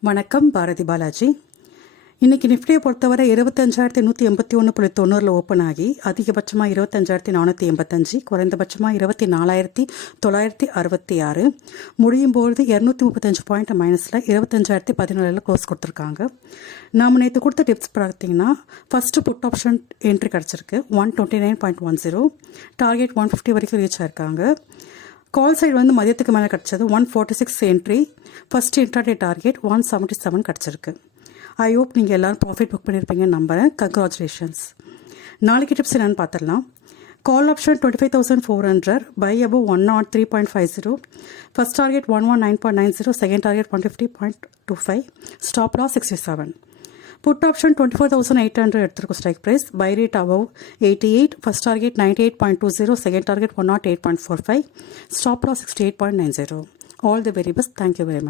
வணக்கம். பாரதி பாலாஜி. இன்றைக்கி நிஃப்டியை பொறுத்தவரை 25,181.90 ஓப்பன் ஆகி அதிகபட்சமாக 25,485, குறைந்தபட்சமாக 24,966, முடியும் பொழுது 235 பாயிண்ட் மைனஸில் 25,017 க்ளோஸ் கொடுத்துருக்காங்க. நாம் நேற்று கொடுத்த டிப்ஸ் பார்த்தீங்கன்னா, ஃபஸ்ட்டு புட் ஆப்ஷன் என்ட்ரி கிடச்சிருக்கு 129.10, டார்கெட் 150 வரைக்கும் ரீச் ஆயிருக்காங்க. கால் சைடு வந்து மதியத்துக்கு மேலே கிடச்சது 146 என்ட்ரி, ஃபஸ்ட் இன்ட்ராடே டார்கெட் 177 கிடச்சிருக்கு. ஐ ஹோப் நீங்கள் எல்லோரும் ப்ராஃபிட் புக் பண்ணியிருப்பீங்கன்னு நம்புகிறேன். கங்க்ராச்சுலேஷன்ஸ். நாளைக்கு டிப்ஸ் என்னென்னு பார்த்துடலாம். Call option 25,400, buy above 103.50, first target 119.90, second target 150.25, stop loss 67. Put option 24,800 எடுத்திருக்கும் strike price, buy rate above 88, first target 98.20, second target 108.45, stop loss 68.90. All the very best. Thank you very much.